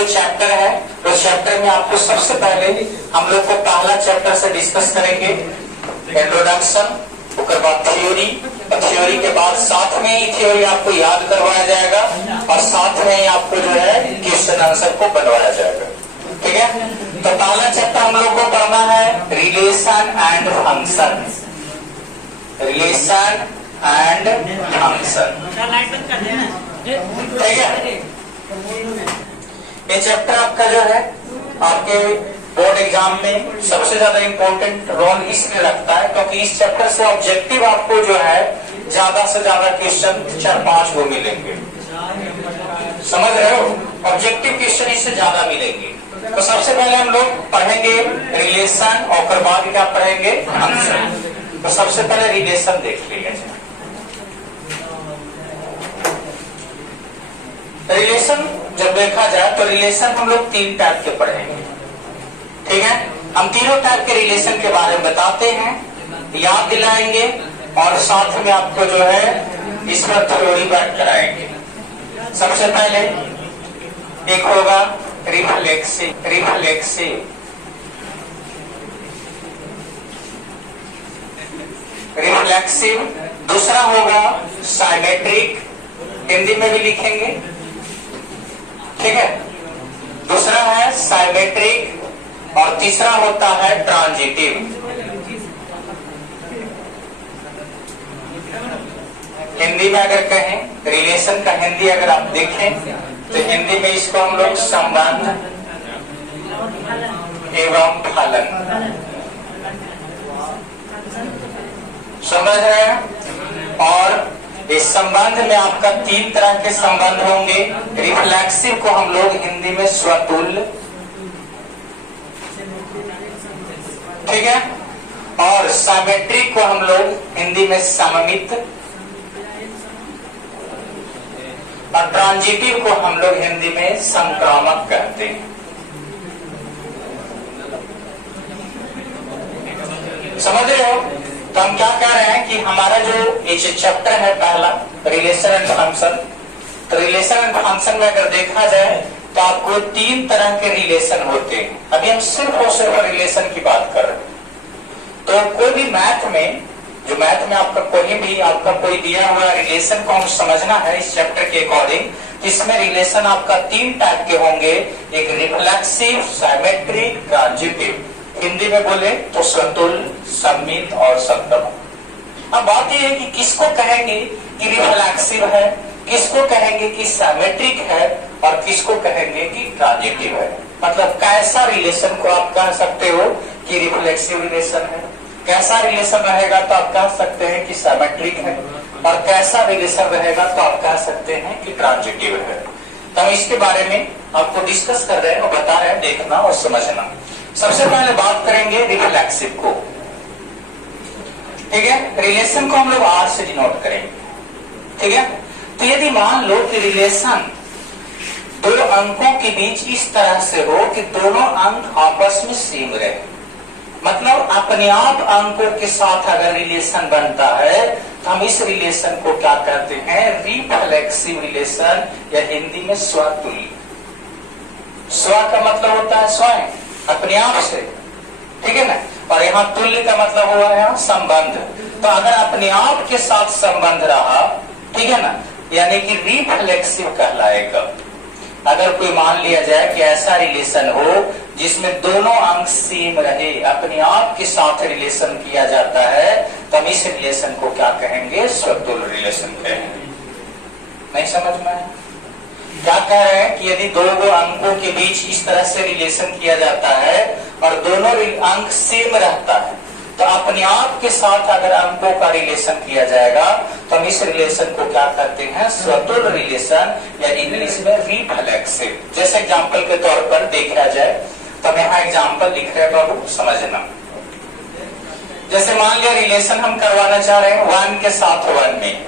जो चैप्टर है उस चैप्टर में आपको सबसे पहले हम लोग को पहला चैप्टर से डिस्कस करेंगे इंट्रोडक्शन, उसके बाद थ्योरी, और थ्योरी के बाद साथ में ही थ्योरी आपको याद करवाया जाएगा और साथ में ही आपको जो है क्वेश्चन आंसर को बनवाया जाएगा। ठीक है, तो पहला चैप्टर हम लोग को पढ़ना है relation and function. Relation and function, ठीक है। ये चैप्टर आपका जो है आपके बोर्ड एग्जाम में सबसे ज्यादा इंपॉर्टेंट रोल इसलिए रखता है क्योंकि इस चैप्टर से ऑब्जेक्टिव आपको जो है ज्यादा से ज्यादा क्वेश्चन 4-5 वो मिलेंगे। समझ रहे हो, ऑब्जेक्टिव क्वेश्चन इससे ज्यादा मिलेंगे। तो सबसे पहले हम लोग पढ़ेंगे रिलेशन और फिर बाद क्या पढ़ेंगे फंक्शन। तो सबसे पहले रिलेशन देख लीजिए। रिलेशन जब देखा जाए तो रिलेशन हम लोग 3 टाइप के पढ़ेंगे। ठीक है, हम तीनों टाइप के रिलेशन के बारे में बताते हैं, याद दिलाएंगे और साथ में आपको जो है इस पर थ्योरी बैठ कराएंगे। सबसे पहले एक होगा रिफ्लेक्सिव। दूसरा होगा साइमेट्रिक, हिंदी में भी लिखेंगे। ठीक है, दूसरा है साइमेट्रिक और तीसरा होता है ट्रांजिटिव। हिंदी में अगर कहें रिलेशन का हिंदी अगर आप देखें तो हिंदी में इसको हम लोग संबंध एवं फलन समझ रहे हैं। और इस संबंध में आपका 3 तरह के संबंध होंगे। रिफ्लेक्सिव को हम लोग हिंदी में स्वतुल्य, ठीक है, और साइमेट्रिक को हम लोग हिंदी में सममित और ट्रांजिटिव को हम लोग हिंदी में संक्रामक कहते हैं। समझ रहे हो, तो हम क्या कह रहे हैं कि हमारा जो ये चैप्टर है पहला रिलेशन एंड फंक्शन, तो रिलेशन एंड फंक्शन में अगर देखा जाए तो आपको 3 तरह के रिलेशन होते हैं। अभी हम सिर्फ और सिर्फ रिलेशन की बात कर रहे हैं। तो कोई भी मैथ में, जो मैथ में आपका कोई दिया हुआ रिलेशन को हम समझना है इस चैप्टर के अकॉर्डिंग, इसमें रिलेशन आपका 3 टाइप के होंगे, एक रिफ्लेक्सिव, साइमेट्रिक, ट्रांजिटिव। हिंदी में बोले तो स्वतुल्य, सममित और संक्रमक। अब बात यह है कि किसको कहेंगे कि रिफ्लेक्सिव है, किसको कहेंगे कि साइमेट्रिक है और किसको कहेंगे कि ट्रांजिटिव है। मतलब कैसा रिलेशन को आप कह सकते हो कि रिफ्लेक्सिव रिलेशन है, कैसा रिलेशन रहेगा तो आप कह सकते हैं कि साइमेट्रिक है, और कैसा रिलेशन रहेगा तो आप कह सकते हैं कि ट्रांजिटिव है। तो हम इसके बारे में आपको डिस्कस कर रहे हैं और बता रहे हैं, देखना और समझना। सबसे पहले बात करेंगे रिफ्लेक्सिव को। ठीक है, रिलेशन को हम लोग आर से डिनोट करेंगे। ठीक है, तो यदि मान लो कि रिलेशन 2 अंकों के बीच इस तरह से हो कि दोनों अंक आपस में सेम रहे, मतलब अपने आप अंकों के साथ अगर रिलेशन बनता है तो हम इस रिलेशन को क्या कहते हैं, रिफ्लेक्सिव रिलेशन, या हिंदी में स्वतुल्य। स्व का मतलब होता है स्वयं, अपने आप से, ठीक है ना, और यहाँ तुल्य का मतलब हुआ है संबंध। तो अगर अपने आप के साथ संबंध रहा, ठीक है ना, यानी कि रिफ्लेक्सिव कहलाएगा। अगर कोई मान लिया जाए कि ऐसा रिलेशन हो जिसमें दोनों अंक सेम रहे, अपने आप के साथ रिलेशन किया जाता है, तो हम इस रिलेशन को क्या कहेंगे, स्वतुल्य रिलेशन कहेंगे। नहीं समझ में आया? क्या कह रहे हैं कि यदि 2 अंकों के बीच इस तरह से रिलेशन किया जाता है और दोनों अंक सेम रहता है, तो अपने आप के साथ अगर अंकों का रिलेशन किया जाएगा तो हम इस रिलेशन को क्या कहते हैं, स्वतुल्य रिलेशन, या इंग्लिश में रिफ्लेक्सिव। जैसे एग्जांपल के तौर पर देखा जाए तो हम यहाँ एग्जांपल लिख रहे हैं बाबू, समझना। जैसे मान लिया रिलेशन हम करवाना चाह रहे हैं 1 के साथ 1 में,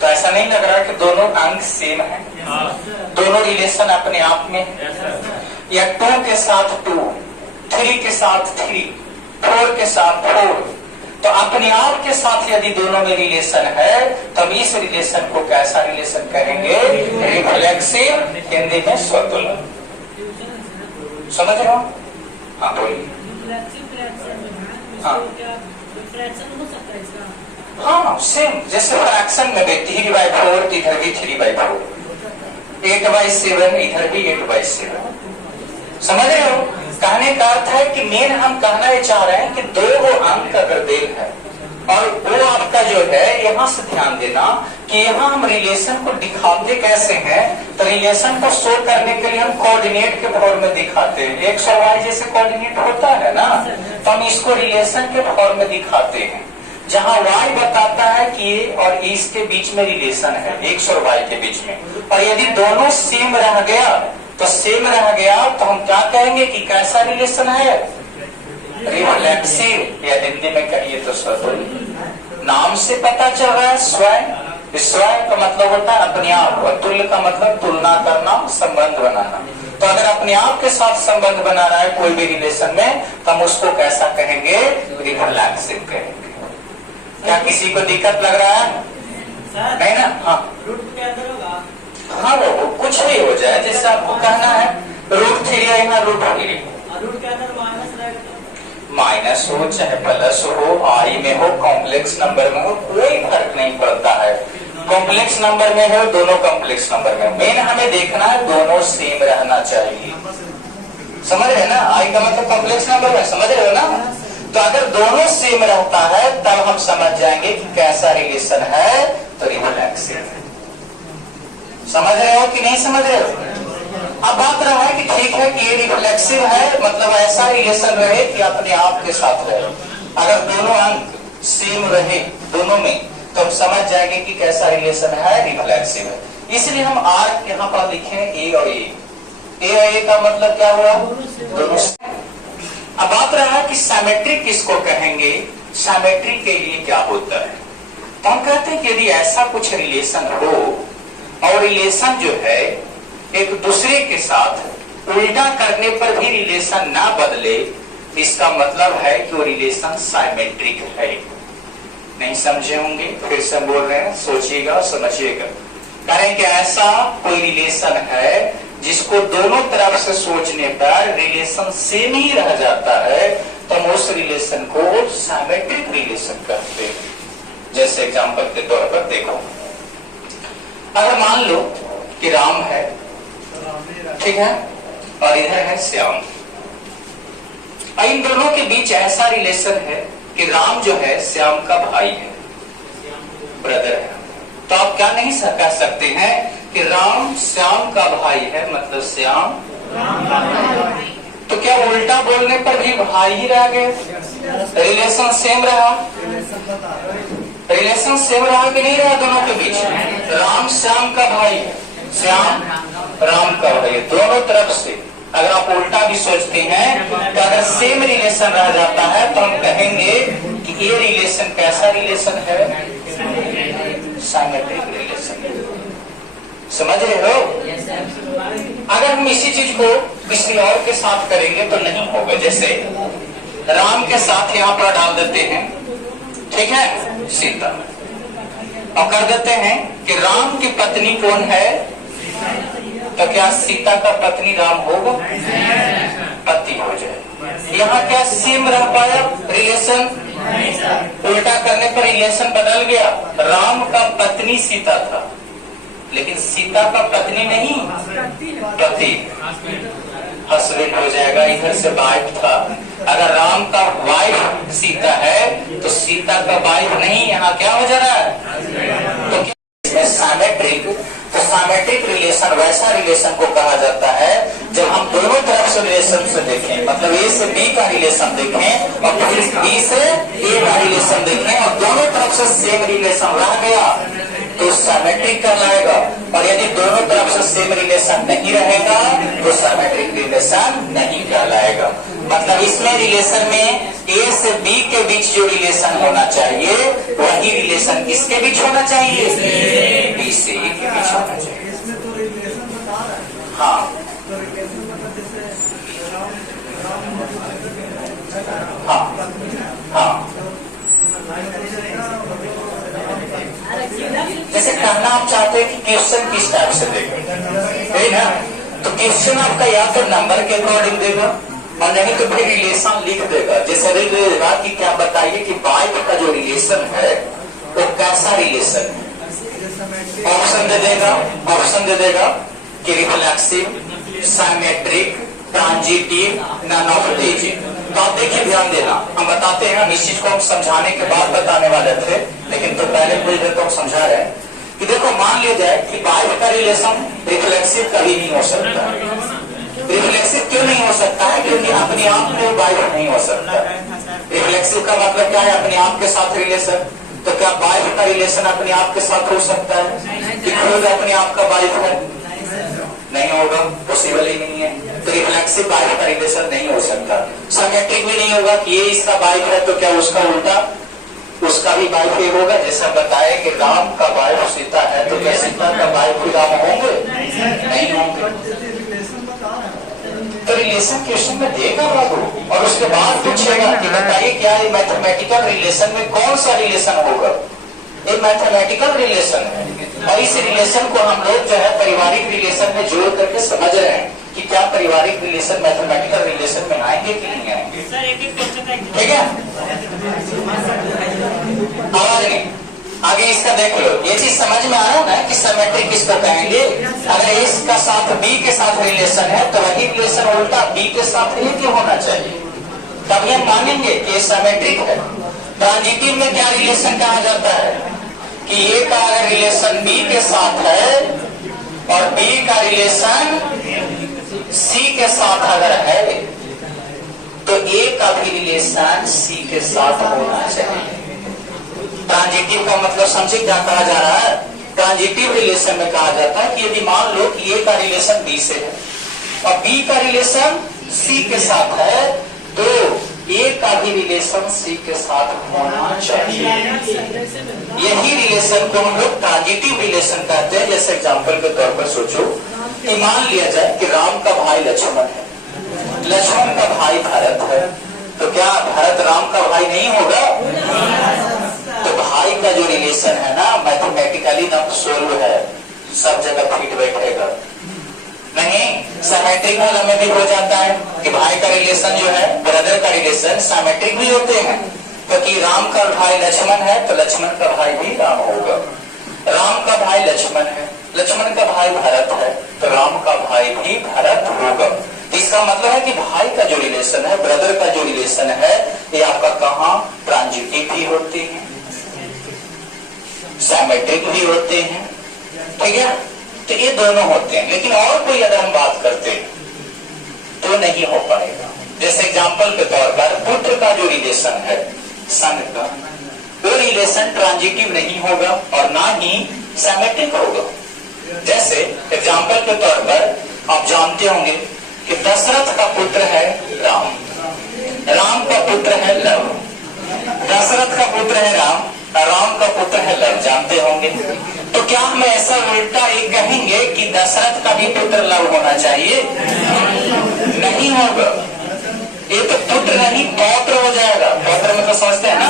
तो ऐसा नहीं लग रहा कि दोनों अंक सेम है, दोनों रिलेशन अपने आप में, या 2 के साथ 2, 3 के साथ 3, 4 के साथ 4, तो अपने आप के साथ यदि दोनों में रिलेशन है तो हम इस रिलेशन को कैसा रिलेशन कहेंगे, रिफ्लेक्सिव, हिंदी में स्वतुल्य। समझ रहे हो? हाँ बोलिए। हाँ हाँ सेम, जैसे फ्रैक्शन में भी 3/4 इधर भी 3/4, 8/7 इधर भी 8/7। समझ रहे हो? कहने का अर्थ है कि मेन हम कहना ये चाह रहे हैं कि दो वो अंक अगर देन है और वो आपका जो है, यहाँ से ध्यान देना कि यहाँ हम रिलेशन को दिखाते कैसे हैं, तो रिलेशन को शो करने के लिए हम कोऑर्डिनेट के फॉर्म में दिखाते हैं। एक्स और वाई जैसे कोऑर्डिनेट होता है ना, तो हम इसको रिलेशन के फॉर्म में दिखाते हैं, जहाँ y बताता है कि ये और इसके बीच में रिलेशन है, x और y के बीच में। और यदि दोनों सेम रह गया तो सेम रह गया तो हम क्या कहेंगे कि कैसा रिलेशन है, रिफ्लेक्सिव, या हिंदी में कहिए तो स्वतुल्य। नाम से पता चल रहा है स्वयं, स्वयं का मतलब होता है अपने आप, और तुल्य का मतलब तुलना करना, संबंध बनाना। तो अगर अपने आप के साथ संबंध बना रहा है कोई भी रिलेशन में, तो हम उसको कैसा कहेंगे, रिफ्लेक्सिव कहेंगे। क्या किसी को दिक्कत लग रहा है? नहीं ना? हाँ रूट के अंदर होगा। हाँ वो कुछ भी हो जाए, जैसे आपको कहना है √3 यहाँ √3, रूट के अंदर माइनस रहेगा तो माइनस हो चाहे प्लस हो, आई में हो, कॉम्प्लेक्स नंबर में हो, कोई फर्क नहीं पड़ता है। कॉम्प्लेक्स नंबर में हो, दोनों कॉम्प्लेक्स नंबर में, मेन हमें देखना है दोनों सेम रहना चाहिए। समझ रहे ना? आई का मतलब कॉम्प्लेक्स नंबर में, समझ रहे हो ना? तो अगर दोनों सेम रहता है तब हम समझ जाएंगे कि कैसा रिलेशन है, तो रिफ्लेक्सिव है। समझ रहे हो कि नहीं समझ रहे हो? अब बात रहा है कि ठीक है कि ये रिफ्लेक्सिव है, मतलब ऐसा रिलेशन रहे कि अपने आप के साथ रहे। अगर दोनों अंक सेम रहे दोनों में, तो हम समझ जाएंगे कि कैसा रिलेशन है, रिफ्लेक्सिव है। इसलिए हम आर यहाँ पर लिखे ए और ए का मतलब क्या हुआ, दोनों। अब बात रहा है कि सिमेट्रिक किसको कहेंगे, सिमेट्रिक के लिए क्या होता है। तो हम कहते हैं कि यदि ऐसा कुछ रिलेशन हो और रिलेशन जो है एक दूसरे के साथ उल्टा करने पर भी रिलेशन ना बदले, इसका मतलब है कि वो रिलेशन सिमेट्रिक है। नहीं समझे होंगे, फिर से बोल रहे हैं, सोचिएगा समझिएगा। करें कि ऐसा कोई रिलेशन है जिसको दोनों तरफ से सोचने पर रिलेशन सेम ही रह जाता है, तो हम उस रिलेशन को सिमेट्रिक रिलेशन कहते हैं। जैसे एग्जांपल के तौर पर देखो, अगर मान लो कि राम है, ठीक है, और इधर है श्याम, और इन दोनों के बीच ऐसा रिलेशन है कि राम जो है श्याम का भाई है, ब्रदर है। तो आप क्या नहीं कह सकते हैं कि राम श्याम का भाई है, मतलब श्याम राम का भाई। तो क्या उल्टा बोलने पर भी भाई ही रह गए, रिलेशन सेम रहा, रिलेशन सेम रहा कि नहीं रहा दोनों के बीच? राम श्याम का भाई है, श्याम राम का भाई है, दोनों तरफ से। अगर आप उल्टा भी सोचते हैं तो अगर सेम रिलेशन रह जाता है तो हम कहेंगे कि ये रिलेशन कैसा रिलेशन है, सिमेट्रिक रिलेशन। समझ रहे हो? अगर हम इसी चीज को किसी और के साथ करेंगे तो नहीं होगा। जैसे राम के साथ यहाँ पर डाल देते हैं, ठीक है, सीता, और कर देते हैं कि राम की पत्नी कौन है, तो क्या सीता का पत्नी राम होगा, पति हो जाए। यहाँ क्या सेम रह पाया रिलेशन, उल्टा करने पर रिलेशन बदल गया। राम का पत्नी सीता था, लेकिन सीता का पत्नी नहीं, पति, हस्बैंड हो जाएगा। इधर से वाइफ था, अगर राम का वाइफ सीता है तो सीता का वाइफ नहीं, यहाँ क्या हो जा रहा है, तो सिमेट्रिक। तो सिमेट्रिक रिलेशन वैसा रिलेशन को कहा जाता है जब हम दोनों तरफ से रिलेशन से देखें, मतलब ए से बी का रिलेशन देखें और फिर बी से ए का रिलेशन देखें और दोनों तरफ से सेम रिलेशन रह गया तो सिमेट्रिक कहलाएगा। और यदि दोनों तरफ से सेम रिलेशन नहीं रहेगा तो सिमेट्रिक रिलेशन नहीं कहलाएगा। मतलब इसमें रिलेशन में ए से बी के बीच जो रिलेशन होना चाहिए वही रिलेशन किसके बीच होना चाहिए, बी से ए के बीच होना चाहिए। हाँ हाँ हाँ, जैसे कहना आप चाहते हैं कि क्वेश्चन किस टाइप से देखें, है ना। तो क्वेश्चन आपका या तो नंबर के अकॉर्डिंग देगा और नहीं तो फिर रिलेशन लिख देगा। जैसे देगा कि क्या बताइए कि बाइक का जो रिलेशन है वो कैसा रिलेशन है। ऑप्शन दे देगा कि reflexive, symmetric, transitive, none of these. तो आप देखिए, ध्यान देना, हम बताते हैं, इस चीज को हम समझाने के बाद बताने वाले थे, लेकिन तो पहले कोई देर तो हम समझा रहे हैं कि देखो, मान लिया जाए कि बाइक का रिलेशन रिफ्लेक्सिव कभी नहीं हो सकता। रिफ्लेक्सिव क्यों नहीं हो सकता है? क्योंकि अपने आप में बाइक नहीं हो सकता। रिफ्लेक्सिव का मतलब क्या है? अपने आप के साथ रिलेशन। तो क्या बाइक का रिलेशन अपने आप के साथ हो सकता है कि खुद अपने आप का बाइक है? नहीं होगा, पॉसिबल ही नहीं है। तो रिफ्लेक्सिव बाइक का रिलेशन नहीं हो सकता। सिमेट्रिक भी नहीं होगा कि ये इसका बाइक है तो क्या उसका उल्टा उसका भी बाइक ही होगा। जैसा बताया कि राम का बाइक सीता है तो क्या सीता का बाइक भी राम होंगे? नहीं होंगे। तो रिलेशन क्वेश्चन में देगा बाबू, और उसके बाद पूछेगा कि बताइए क्या ये मैथमेटिकल रिलेशन में कौन सा रिलेशन होगा। ये मैथमेटिकल रिलेशन है और इस रिलेशन को हम लोग जो है पारिवारिक रिलेशन में जोड़ करके समझ रहे हैं कि क्या पारिवारिक रिलेशन मैथमेटिकल रिलेशन में आएंगे कि नहीं आएंगे। ठीक है, आवाज नहीं आगे इसका देख लो। ये चीज समझ में आ रहा है ना कि सिमेट्रिक किसको कहेंगे? अगर इसका साथ बी के साथ रिलेशन है तो वही रिलेशन उल्टा बी के साथ ए के होना चाहिए, तभी हम मानेंगे कि ये सिमेट्रिक है। ट्रांजिटिव में क्या रिलेशन कहा जाता है कि ए का अगर रिलेशन बी के साथ है और बी का रिलेशन सी के साथ अगर है तो ए का भी रिलेशन सी के साथ होना चाहिए। ट्रांजिटिव का मतलब समझे क्या कहा जा रहा है? ट्रांजिटिव रिलेशन में कहा जाता है कि यदि मान लो कि ए का रिलेशन बी से है और बी का रिलेशन सी के साथ है तो ए का भी रिलेशन सी के साथ होना चाहिए। यही रिलेशन को हम लोग ट्रांजिटिव रिलेशन कहते हैं। जैसे एग्जांपल के तौर पर सोचो कि मान लिया जाए कि राम का भाई लक्ष्मण है, लक्ष्मण का भाई भरत है, तो क्या भरत राम का भाई नहीं होगा? तो भाई का जो रिलेशन है ना मैथमेटिकली ना सोल्व है, सब जगह फिट बैठेगा। नहीं, सिमेट्रिक में भी हो जाता है कि भाई का रिलेशन जो है ब्रदर का रिलेशन सिमेट्रिक भी होते हैं, क्योंकि राम का भाई लक्ष्मण है तो लक्ष्मण का भाई भी राम होगा। राम का भाई लक्ष्मण है, लक्ष्मण का भाई भरत है तो राम का भाई भी भरत होगा। इसका मतलब है कि भाई का जो रिलेशन है, ब्रदर का जो रिलेशन है, ये आपका कहाँ ट्रांजिटिव भी होते हैं, सिमेट्रिक भी होते हैं। ठीक है, तो ये दोनों होते हैं। लेकिन और कोई अगर हम बात करते हैं तो नहीं हो पाएगा। जैसे एग्जांपल के तौर पर पुत्र का जो रिलेशन है सन का, वो रिलेशन ट्रांजिटिव नहीं होगा और ना ही सिमेट्रिक होगा। जैसे एग्जांपल के तौर पर आप जानते होंगे कि दशरथ का पुत्र है राम, राम का पुत्र है लव। दशरथ का पुत्र है राम, राम का पुत्र है लव, जानते होंगे। तो क्या हम ऐसा उल्टा एक कहेंगे कि दशरथ का भी पुत्र लव होना चाहिए? नहीं होगा। ये तो पुत्र नहीं पौत्र हो जाएगा। पौत्र में तो समझते हैं ना,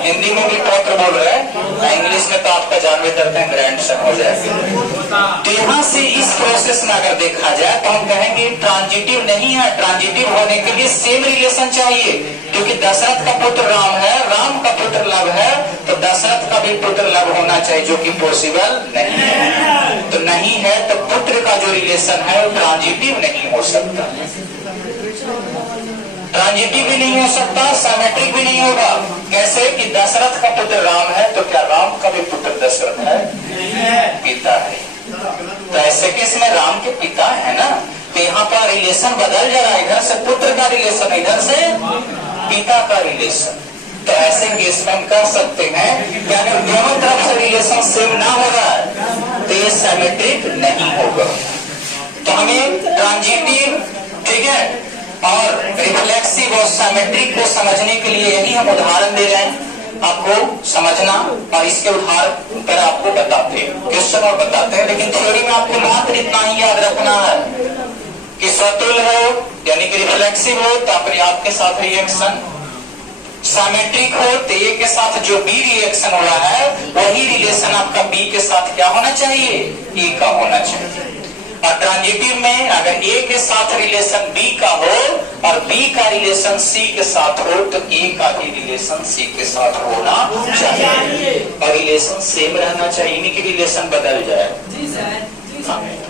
हिंदी में भी पौत्र बोल रहे हैं, इंग्लिश में तो आपका जानवे करते हैं ग्रैंडसन हो जाएगा। तो यहाँ से इस प्रोसेस में अगर देखा जाए तो हम कहेंगे ट्रांजिटिव नहीं है। ट्रांजिटिव होने के लिए सेम रिलेशन चाहिए, क्योंकि दशरथ का पुत्र राम है, राम का पुत्र लव है, तो दशरथ का भी पुत्र लव होना चाहिए, जो कि पॉसिबल नहीं है। तो नहीं है तो पुत्र का जो रिलेशन है वो ट्रांजिटिव नहीं हो सकता। ट्रांजिटिव भी नहीं हो सकता, सिमेट्रिक भी नहीं होगा। कैसे कि दशरथ का पुत्र राम है तो क्या राम का भी पुत्र दशरथ है? पिता है। तो ऐसे केस में राम के पिता है ना, तो यहाँ पर रिलेशन बदल जा रहा है, इधर से पुत्र का रिलेशन, इधर से पिता का रिलेशन। तो ऐसे केस में हम कह सकते हैं यानी दोनों तरफ से रिलेशन सेम ना होगा तो ये सिमेट्रिक नहीं होगा। तो हमें ट्रांजिटिव, ठीक है, और रिफ्लेक्सिव और सिमेट्रिक को समझने के लिए यही हम उदाहरण दे रहे हैं आपको समझना, और इसके उदाहरण पर आपको बताते हैं, क्वेश्चन और बताते हैं। लेकिन थ्योरी में आपको मात्र इतना ही याद रखना है कि स्वतुल्य हो यानी कि रिफ्लेक्सिव हो तो अपने आप के साथ रिएक्शन, सिमेट्रिक हो तो ए के साथ जो बी रिएक्शन हो रहा है वही रिलेशन आपका बी के साथ क्या होना चाहिए? ए का होना चाहिए। और ट्रांजिटिव में अगर ए के साथ रिलेशन बी का हो और बी का रिलेशन सी के साथ हो तो ए का भी रिलेशन सी के साथ होना चाहिए और रिलेशन सेम रहना चाहिए, नहीं कि रिलेशन बदल जाए। जी सर।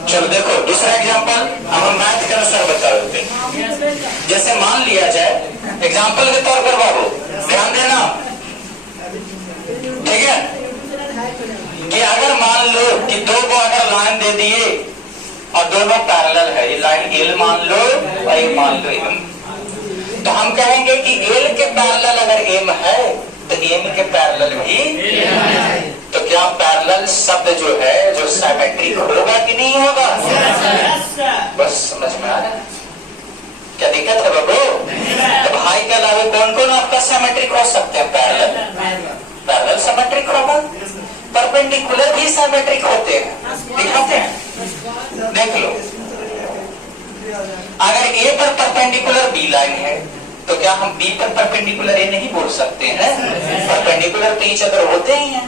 चलो देखो दूसरा एग्जांपल, अब हम मैथ के अनुसार बता देते हैं। जैसे मान लिया जाए एग्जांपल के तौर पर बाबू ध्यान देना, ठीक है, कि अगर मान लो कि दो को अगर लाइन दे दिए और दोनों पैरेलल है, ये लाइन एल मान लो और ये मान लो एम, तो हम कहेंगे कि एल के पैरेलल अगर एम है तो एम के पैरेलल भी, तो क्या पैरेलल शब्द जो है जो सिमेट्रिक होगा कि नहीं होगा? बस समझ में आ रहा है? क्या दिक्कत है बाबू? तो भाई के अलावा कौन कौन आपका सिमेट्रिक हो सकते हैं? पैरेलल सिमेट्रिक होगा, परपेंडिकुलर भी सिमेट्रिक होते हैं, दिखाते हैं, देख लो। अगर ए पर परपेंडिकुलर बी लाइन है तो क्या हम बी पर परपेंडिकुलर ए नहीं बोल सकते हैं? परपेंडिकुलर तो ईच अदर होते ही हैं।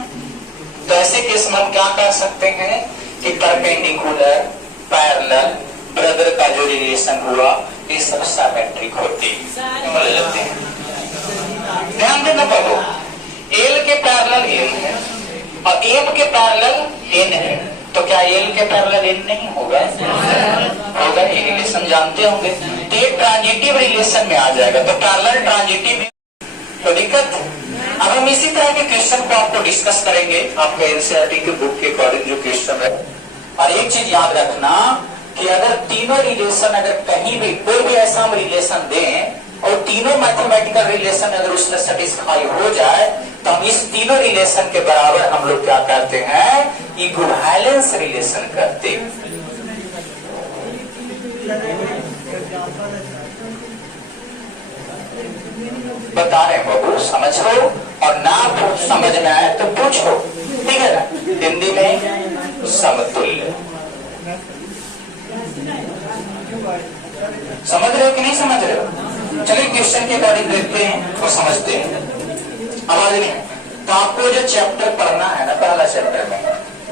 तो ऐसे केस में हम क्या कर सकते हैं कि परपेंडिकुलर, पैरेलल, ब्रदर का जो रिलेशन हुआ ये सब सिमेट्रिक होते हैं। ध्यान देना बाबू, एल के पैरेलल एम है और एम के पैरेलल एन है, तो क्या एल के पैरेलल एन नहीं होगा? होगा, ये रिलेशन जानते होंगे। तो ये ट्रांजिटिव रिलेशन में आ जाएगा, तो पैरेलल ट्रांजिटिव तो दिक्कत। अब हम इसी तरह के क्वेश्चन को आपको डिस्कस करेंगे आपके एनसीईआरटी के बुक के अकॉर्डिंग जो क्वेश्चन है। और एक चीज याद रखना कि अगर तीनों रिलेशन अगर कहीं भी कोई भी ऐसा हम रिलेशन दें और तीनों मैथमेटिकल रिलेशन अगर उसमें सेटिस्फाई हो जाए तो हम इस तीनों रिलेशन के बराबर हम लोग क्या करते हैं? इक्विवेलेंस रिलेशन करते हैं। बता रहे हैं बाबू, समझो, और ना समझना है तो पूछो, ठीक है ना? हिंदी में समतुल्य, समझ रहे हो कि नहीं समझ रहे हो? चलिए क्वेश्चन के अकॉर्डिंग देखते हैं और समझते हैं। आवाज नहीं, तो आपको जो चैप्टर पढ़ना है ना, पहला चैप्टर में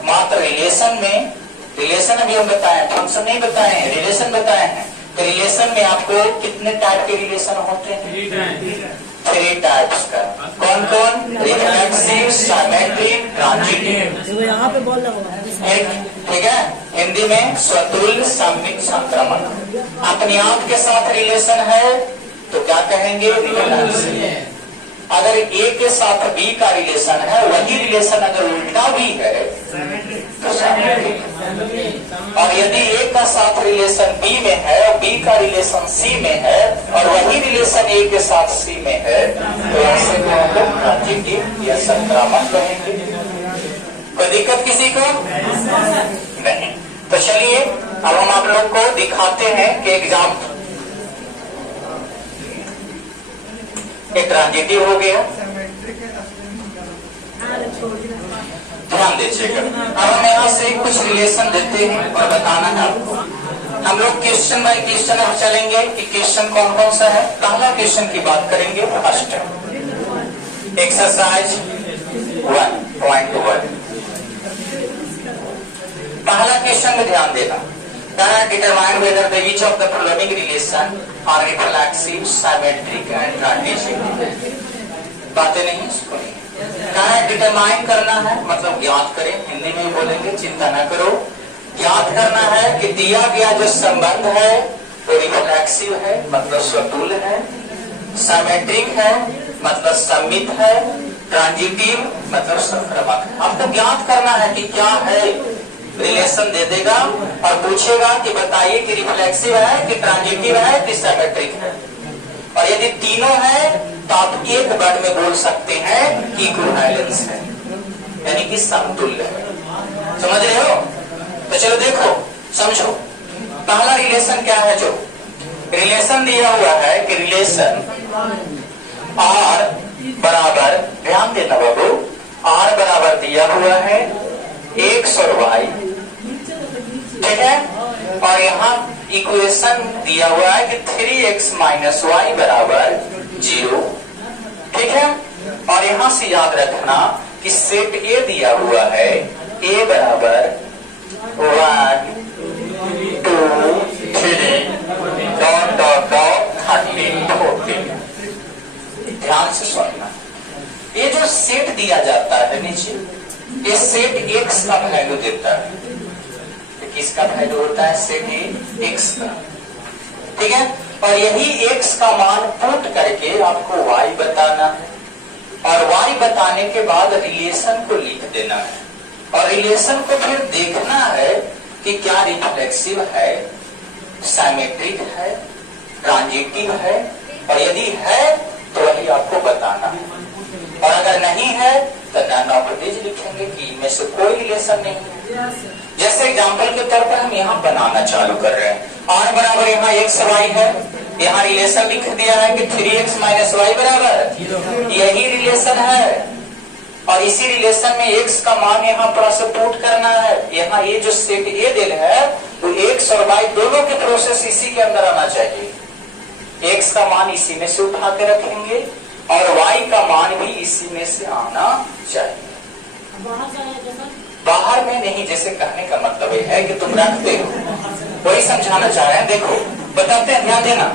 मात्र रिलेशन में, रिलेशन अभी हम बताए, फंक्शन नहीं बताए हैं, रिलेशन बताए हैं। तो रिलेशन में आपको कितने टाइप के रिलेशन होते हैं? 3 टाइप्स का। कौन कौन? Reflexive, symmetric, transitive. यहाँ पे बोल रहा, ठीक है। हिंदी में स्वतुल्य, सममित, संक्रमण। अपने आप के साथ रिलेशन है तो क्या कहेंगे? रिफ्लेक्सिव। अगर ए के साथ बी का रिलेशन है, वही रिलेशन अगर उल्टा भी है तो सिमेट्रिक। और यदि ए का साथ रिलेशन बी में है और बी का रिलेशन सी में है और वही रिलेशन ए के साथ सी में है तो ऐसे को हम लोग ट्रांजिटिव या संक्रामक कहेंगे। कोई दिक्कत किसी को? नहीं। तो चलिए अब हम आप लोग को दिखाते हैं कि एग्जाम ट्रांजिटिव हो गया, ध्यान दीजिएगा। अब हम यहाँ से कुछ रिलेशन देते हैं और बताना है आपको। हम लोग क्वेश्चन बाय क्वेश्चन अब चलेंगे कि क्वेश्चन कौन कौन सा है। पहला क्वेश्चन की बात करेंगे, फर्स्ट एक्सरसाइज 1.1। पहला क्वेश्चन में ध्यान देना, determine whether the each of the following relation are reflexive, symmetric and transitive। बातें नहीं इसको नहीं, डिटरमाइन करना है मतलब ज्ञात करें, हिंदी में बोलेंगे, चिंता न करो। ज्ञात करना है कि दिया गया जो संबंध है वो रिफ्लेक्सिव है मतलब स्वतुल्य है, सिमेट्रिक है मतलब सममित है, ट्रांजिटिव मतलब संक्रमक है। आपको ज्ञात करना है कि क्या है, रिलेशन दे देगा और पूछेगा कि बताइए कि रिफ्लेक्सिव है कि ट्रांजिटिव है कि सिमेट्रिक है। और यदि तीनों है तो आप एक वर्ड में बोल सकते हैं कि इक्विवेलेंस है, यानी कि समतुल्य है। समझ रहे हो? तो चलो देखो समझो, पहला रिलेशन क्या है? जो रिलेशन दिया हुआ है कि रिलेशन R बराबर, ध्यान देना बाबू, R बराबर दिया हुआ है x और y, ठीक है। और यहाँ इक्वेशन दिया हुआ है कि 3x माइनस वाई बराबर 0, ठीक है। और यहाँ से याद रखना कि सेट A दिया हुआ है, A बराबर 1 2 ये सेट एक्स का वैल्यू देता है। तो किसका वैल्यू होता है? सेट एक्स का। ठीक है, और यही एक्स का मान पुट करके आपको वाई बताना है, और वाई बताने के बाद रिलेशन को लिख देना है, और रिलेशन को फिर देखना है कि क्या रिफ्लेक्सिव है, साइमेट्रिक है, ट्रांजिटिव है, और यदि है तो वही आपको बताना है, और अगर नहीं है तो नॉन ऑपरेटिव लिखेंगे कि इनमें से कोई रिलेशन नहीं है। जैसे एग्जांपल के तौर पर हम यहाँ बनाना चालू कर रहे हैं, r बराबर यहाँ एक्स वाई है, यहाँ रिलेशन लिख दिया है कि 3x माइनस वाई बराबर, यही रिलेशन है, और इसी रिलेशन में x का मान यहाँ पर से पुट करना है। यहाँ ये जो सेट ए दिल है तो x और y दोनों के प्रोसेस इसी के अंदर आना चाहिए। x का मान इसी में से उठा के रखेंगे और y का मान भी इसी में से आना चाहिए। बाहर में नहीं, जैसे कहने का मतलब ये है कि तुम रखते हो, वही समझाना चाह रहे हैं। देखो बताते हैं, ध्यान देना,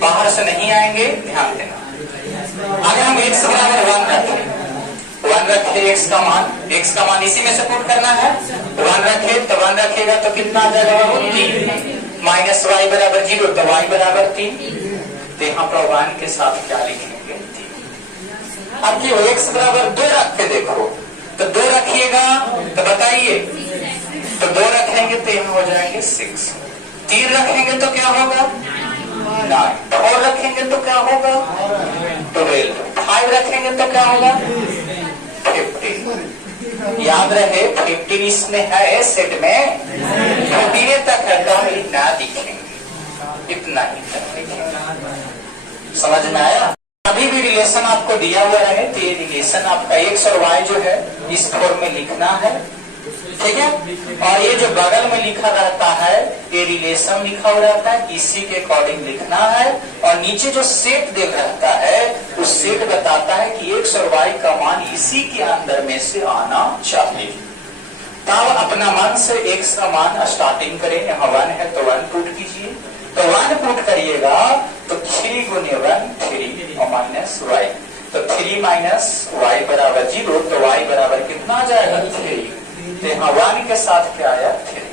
बाहर से नहीं आएंगे, ध्यान देना। अगर हम x बराबर 1 रखे, x का मान इसी में से पुट करना है, 1 रखे तो 1 रखेगा तो कितना आ जाएगा? 3 माइनस वाई बराबर 0, तो y बराबर 3। तो यहाँ पर 1 के साथ क्या लिखेंगे? 3। अब क्यों x बराबर 2 रख के देखो, तो 2 रखिएगा तो बताइए, तो 2 रखेंगे तो यहाँ हो जाएंगे 6, 3 रखेंगे तो क्या होगा? 9, 4 रखेंगे तो क्या होगा? 12, 5 रखेंगे तो क्या होगा? 15। याद रहे 15 इसमें है, सेट में 15 तक है, तो ना दिखेंगे, इतना ही तक दिखेंगे। समझ में आया? अभी भी रिलेशन आपको दिया हुआ है तो ये रिलेशन आपका x और y जो है इस फॉर्म में लिखना है, ठीक है। और ये जो बगल में लिखा रहता है ये रिलेशन लिखा हुआ रहता है, इसी के अकॉर्डिंग लिखना है। और नीचे जो सेट दिया रहता है उस सेट बताता है कि x और y का मान इसी के अंदर में से आना चाहिए। तब अपना मन से x का मान स्टार्टिंग करें, यहाँ 1 है तो 1 पुट कीजिए, तो 1 पुट करिएगा तो 3 गुने 1 3 और माइनस y, तो 3 माइनस y बराबर 0, तो y बराबर कितना आ जाएगा? 3। तो यहाँ 1 के साथ क्या आया? 3।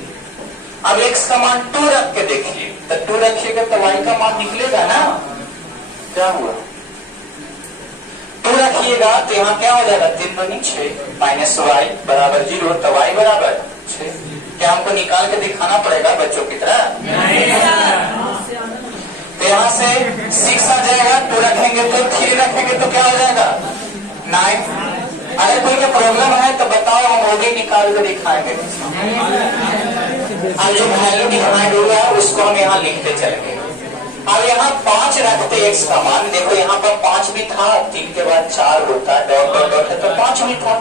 अब x का मान 2 रख के देखिए, तो 2 रखिएगा तो y का मान निकलेगा ना? क्या हुआ? 2 रखिएगा तो यहाँ क्या हो जाएगा? 3 बनी 6 माइनस y बराबर 0, तो y बराबर 6। क्या हमको निकाल के दिखाना पड़ेगा बच्चों की तरह? तो यहाँ से 6 आ जाएगा, 2 रखेंगे तो 3 रखेंगे तो क्या हो जाएगा? 9। अगर कोई का प्रॉब्लम है तो बताओ, हम वो भी निकाल के दिखाएंगे। अब जो वैल्यू डिफाइंड होगा उसको हम यहाँ लिखते चलेंगे। अब यहाँ 5 रखते x का मान, देखो यहाँ पर 5 भी था, 3 के बाद 4 होता है, डॉट डॉट डॉट है तो 5 भी था,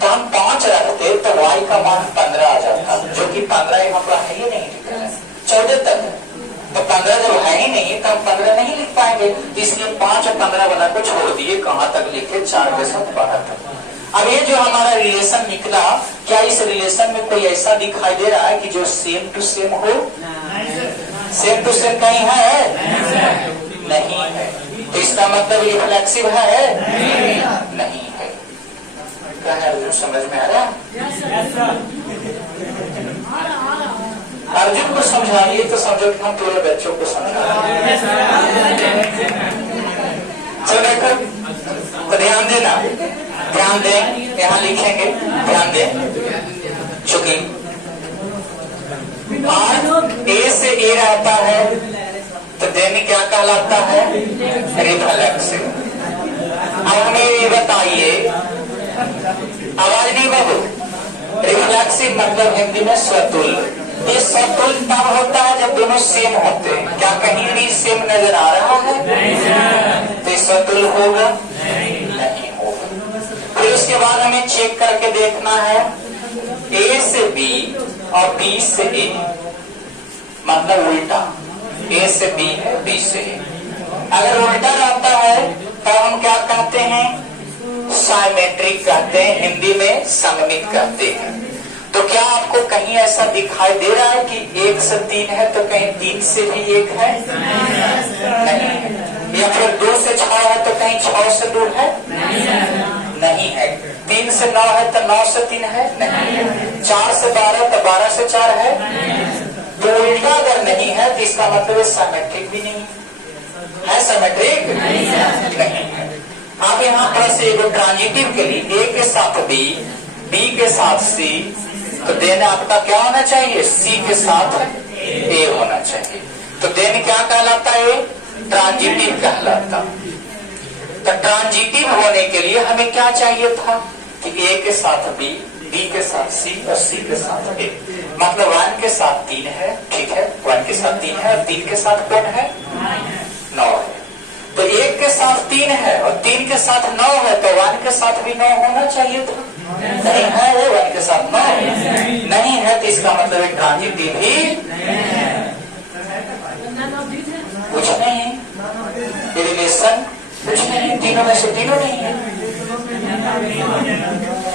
तो हम 5 रखते तो y का मान 15 आ जाता, जो कि 15 यहाँ पर है ही नहीं, 14 तक है। तो 15 जब है ही नहीं तो हम 15 नहीं लिख पाएंगे, इसलिए 5 और 15 वाला को छोड़ दिए, कहाँ तक लिखे? 4 के साथ 12 तक। अब ये जो हमारा रिलेशन निकला, क्या इस रिलेशन में कोई ऐसा दिखाई दे रहा है कि जो सेम टू सेम हो? सेम टू सेम कहीं है? नहीं है। तो इसका मतलब रिफ्लेक्सिव है? नहीं है। क्या है अर्जुन, समझ में आ रहा? अर्जुन को समझाइए तो समझो कि हम पूरे बच्चों को समझा रहे हैं। चलो तो ध्यान देना, ध्यान दें, यहाँ लिखेंगे, ध्यान दें, चूंकि ए से ए रहता है तो देने क्या कहलाता है? रिफ्लेक्सिव। अब हमें ये बताइए, आवाज नहीं बाबू, रिफ्लेक्सिव मतलब हिंदी में स्वतुल्य। ये स्वतुल्य तब होता है जब दोनों सेम होते हैं। क्या कहीं भी सेम नजर आ रहा है? तो स्वतुल्य होगा? नहीं होगा। फिर उसके बाद हमें चेक करके देखना है ए से बी और बी से ए, मतलब उल्टा, ए से बी है, बी से ए। अगर उल्टा रहता है तब हम क्या कहते हैं? साइमेट्रिक कहते हैं, हिंदी में सममित कहते हैं। तो क्या आपको कहीं ऐसा दिखाई दे रहा है कि 1 से 3 है तो कहीं 3 से भी 1 है? नहीं है। या फिर 2 से 6 है तो कहीं 6 से 2 है? नहीं है। 3 से 9 है तो 9 से 3 है नहीं। 4 से 12 तो 12 से 4 है। तो उल्टा अगर नहीं है तो इसका मतलब सिमेट्रिक भी नहीं है। सिमेट्रिक नहीं है। अब यहाँ पर से एक ट्रांजिटिव के लिए ए के साथ बी, बी के साथ सी, तो देन आपका क्या होना चाहिए? सी के साथ ए होना चाहिए। तो देन क्या कहलाता है? ट्रांजिटिव कहलाता। तो ट्रांजिटिव होने के लिए हमें क्या चाहिए था कि ए के साथ बी, बी के साथ सी और सी के साथ ए। मतलब 1 के साथ 3 है, ठीक है, 1 के साथ 3 है और 3 के साथ कौन है? 9 है। तो 1 के साथ 3 है और 3 के साथ 9 है, तो 1 के साथ भी 9 होना चाहिए था। नहीं है, वो 1 के साथ 9 नहीं है, तो इसका मतलब एक ट्रांजिटिव ही कुछ नहीं। रिलेशन कुछ नहीं, तीनों में से तीनों नहीं है।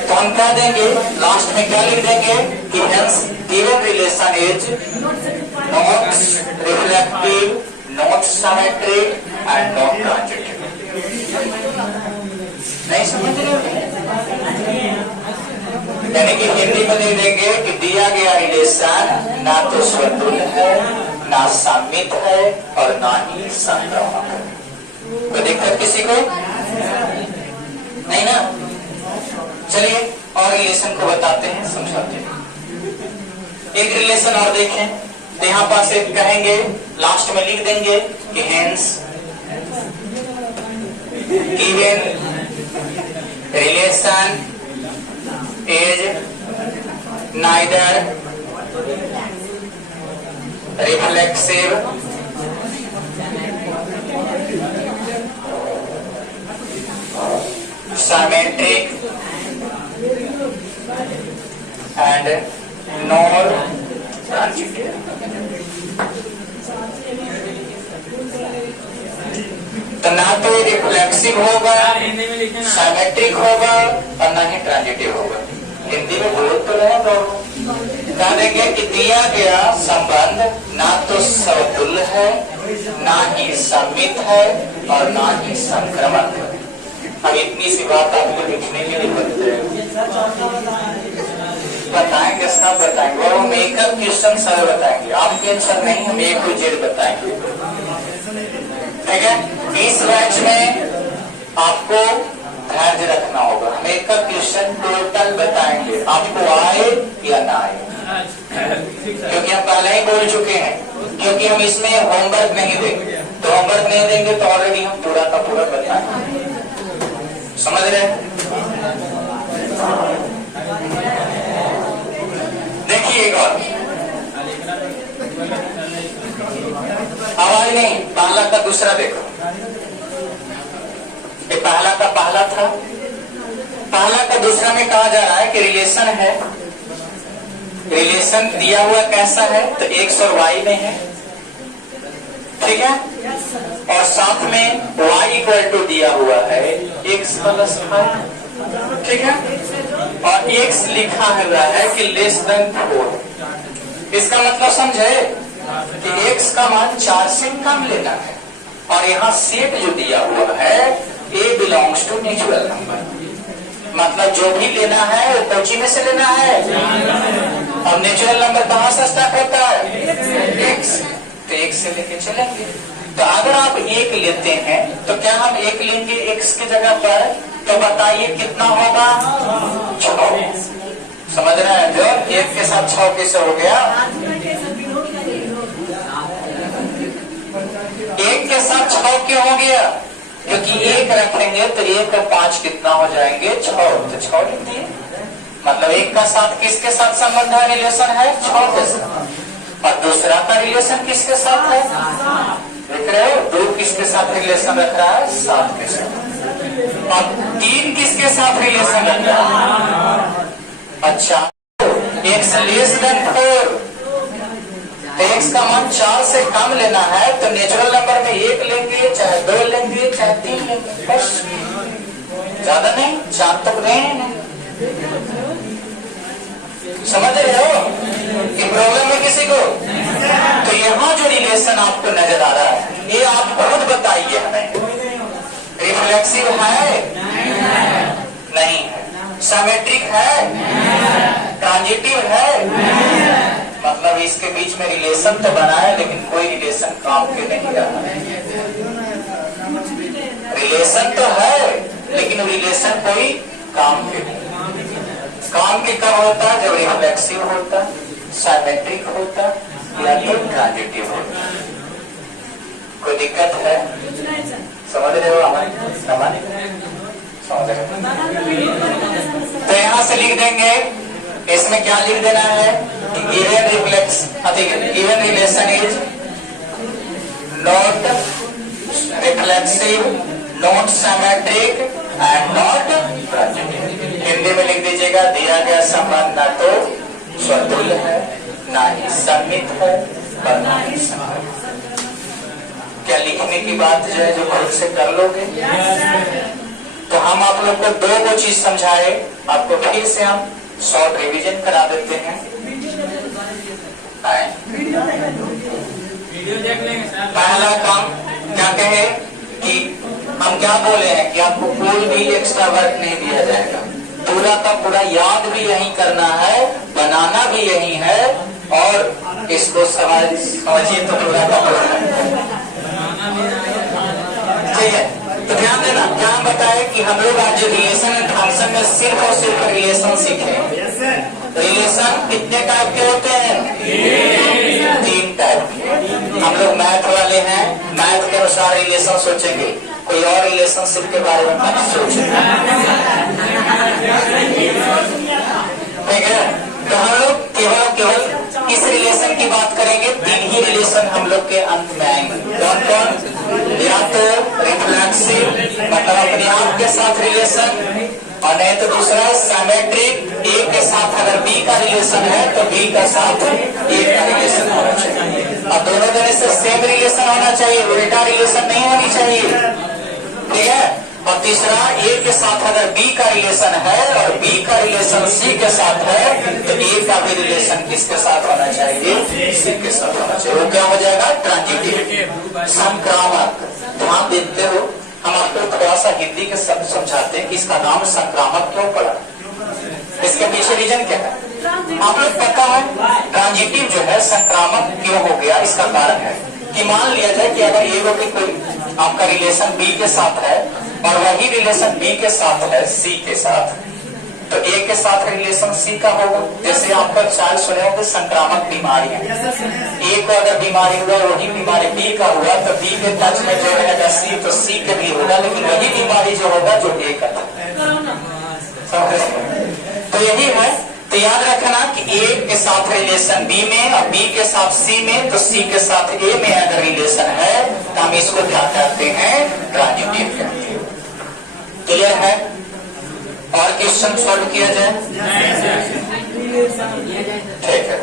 तो हम क्या देंगे? लास्ट में क्या लिख देंगे कि hence given relation is not reflective, not symmetric and not transitive. नहीं समझ रहे हो? यानी कि हिंदी में लिख देंगे कि दिया गया रिलेशन ना तो स्वतुल्य है, ना सममित है और ना ही संक्रामक है। कोई दिक्कत किसी को नहीं ना? चलिए और रिलेशन को बताते हैं, समझाते हैं। एक रिलेशन और देखें, तो यहाँ पास एक कहेंगे, लास्ट में लिख देंगे कि hence given relation is neither reflexive symmetric and nor transitive। तो ना तो रिफ्लेक्सिव होगा, सिमेट्रिक होगा और ना ही ट्रांजिटिव होगा। हिंदी में बोल तो रहे दोनों। कह देंगे कि दिया गया संबंध ना तो समतुल्य है, ना ही सममित है और ना ही संक्रमक है। अब इतनी सी बात आपको लिखने के लिए बताएंगे, सब बताएंगे और हम एक क्वेश्चन सर बताएंगे। आप टेंशन नहीं, हम A to Z बताएंगे, ठीक है। इस बैच में आपको धैर्य रखना होगा। हम एक क्वेश्चन टोटल बताएंगे, आपको आए या ना आए, क्योंकि हम पहले ही बोल चुके हैं। क्योंकि हम इसमें होमवर्क नहीं देंगे, तो होमवर्क नहीं देंगे तो ऑलरेडी हम पूरा का पूरा बताएंगे। समझ रहे? देखिए एक और आवाज नहीं, पहला का दूसरा देखो। ये पहला का पहला था, पहला का दूसरा में कहा जा रहा है कि रिलेशन है। रिलेशन दिया हुआ कैसा है? तो x और y में है, ठीक है। और साथ में y इक्वल टू दिया हुआ है x प्लस 5, ठीक है। और x लिखा हुआ है कि लेस देन 4। इसका मतलब समझे कि x का मान 4 से कम लेना है। और यहाँ सेट जो दिया हुआ है A belongs to natural number, मतलब जो भी लेना है वो कौची में से लेना है। और नेचुरल नंबर कहाँ से स्टार्ट होता है? x, तो x से लेके चलेंगे। तो अगर आप 1 लेते हैं तो क्या हम 1 लेंगे x की जगह पर? तो बताइए कितना होगा? 6। समझ रहे हैं? जो 1 के साथ 6 कैसे हो गया? 1 के साथ 6 क्यों हो गया? क्योंकि 1 रखेंगे तो 1 और 5 कितना हो जाएंगे? 6। तो 6 लिख दिए। मतलब 1 का साथ किसके साथ संबंध है? रिलेशन है 6 के साथ। और दूसरा का रिलेशन किसके साथ है? देख रहे हो? 2 किसके साथ रिलेशन रख रहा है? 7 के साथ। और 3 किसके साथ रिलेशन रख रहा है? अच्छा, x लेस देन 4, तो x का मान 4 से कम लेना है तो नेचुरल नंबर में 1 लेंगे, चाहे 2 लेंगे, चाहे 3 लेंगे, बस। ज्यादा नहीं, 4 तक नहीं। समझ रहे हो कि प्रॉब्लम है किसी को? तो यहाँ जो रिलेशन आपको नजर आ रहा है ये आप खुद बताइए हमें, रिफ्लेक्सिव है? नहीं है। सिमेट्रिक है, ट्रांजिटिव है, मतलब इसके बीच में रिलेशन तो बना है लेकिन कोई रिलेशन काम के नहीं रहा। रिलेशन तो है लेकिन रिलेशन कोई काम के नहीं। काम के कब होता है? जब रिफ्लेक्सिव होता, सिमेट्रिक होता या तो ट्रांजिटिव होता। कोई दिक्कत है? समझ रहे हो? समझ रहे हो? तो यहाँ से लिख देंगे, इसमें क्या लिख देना है? Given reflex given relation is not reflexive, not symmetric and not transitive. Hindi में लिख दीजिएगा, दिया गया संबंध ना तो स्वतुल्य है, ना ही सममित है और ना ही सममित। क्या लिखने की बात जो है जो खुद से कर लोगे? तो हम आप लोग को दो चीज समझाए, आपको फिर से हम शॉर्ट रिवीजन करा देते हैं। पहला काम क्या कहे कि हम क्या बोले हैं कि आपको कोई भी एक्स्ट्रा वर्क नहीं दिया जाएगा, पूरा का पूरा याद भी यही करना है, बनाना भी यही है और इसको समझिए तो पूरा का पूरा। ठीक है, तो ध्यान देना, क्या हम बताए कि हम लोग आज जो रिलेशन एंड फंक्शन में सिर्फ और सिर्फ रिलेशन सीखे। रिलेशन कितने टाइप के होते हैं? 3 टाइप के। हम लोग मैथ वाले हैं, मैथ के अनुसार रिलेशन सोचेंगे, कोई और रिलेशनशिप के बारे में मत सोचेंगे। ठीक है, तो हम लोग केवल इस रिलेशन की बात करेंगे। 3 ही रिलेशन हम लोग के अंत में आएंगे। कौन कौन? या तो रिफ्लेक्सिव मतलब अपने आप के साथ रिलेशन, और नहीं तो दूसरा सिमेट्रिक, ए के साथ अगर बी का रिलेशन है तो बी का साथ ए का रिलेशन होना चाहिए, और दोनों जने से सेम रिलेशन होना चाहिए, उल्टा रिलेशन नहीं होनी चाहिए। ठीक है, और तीसरा ए के साथ अगर बी का रिलेशन है और बी का रिलेशन सी के साथ है तो ए का भी रिलेशन किसके साथ होना चाहिए? सी के साथ होना चाहिए। वो क्या हो जाएगा? ट्रांजिटिव, संक्रामक। ध्यान देते हो, हम आपको थोड़ा सा हिंदी के शब्द समझाते हैं कि इसका नाम संक्रामक क्यों पड़ा, इसके पीछे रीजन क्या है आप लोग पता है। ट्रांजिटिव जो है संक्रामक क्यों हो गया, इसका कारण है कि मान लिया जाए कि अगर ये लोग कोई आपका रिलेशन बी के साथ है और वही रिलेशन बी के साथ है सी के साथ, तो ए के साथ रिलेशन सी का होगा। जैसे आपका शायद सुने होंगे संक्रामक बीमारियां, ए को अगर बीमारी हुआ वही बीमारी बी का हुआ तो बी के टच में जो रहेगा सी, तो सी के भी होगा, लेकिन वही बीमारी जो होगा जो ए का था। तो यही है, तो याद रखना कि ए के साथ रिलेशन बी में और बी के साथ सी में, तो सी के साथ ए में अगर रिलेशन है तो हम इसको क्या कहते हैं? ट्रांजिटिव कहते हैं। क्लियर है? और क्वेश्चन सॉल्व किया जाए? ठीक है।